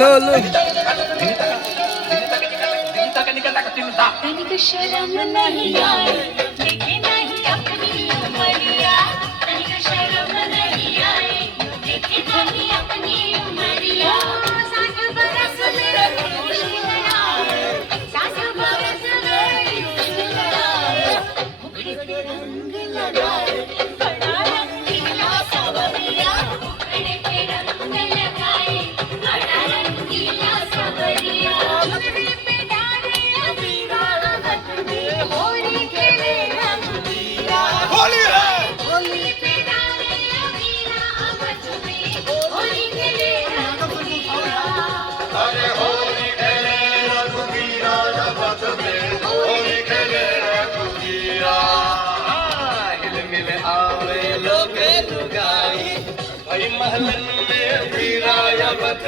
लो लो तनिक शर्म नहीं आए देखे नहीं अपनी उमरिया तनिक शर्म नहीं आए देखे नहीं अपनी उमरिया 60 बरस मेरे साठ बरस मेरे मुखड़े पे रंग लगाए बड़ा रंगीला सावरिया मुखड़े पे रंग लगाए बड़ा रंगीला सावरिया मुखड़े पे डाले अबीरा हाथ में होली खेले रंगीला होली है होली पे डाले अबीरा हाथ में होली खेले रंगीला अरे होली खेले रघुवीरा जगत में होली खेले रघुवीरा हिल मिल आवे लोगे लुगाई भाई महलन में वीरा जगत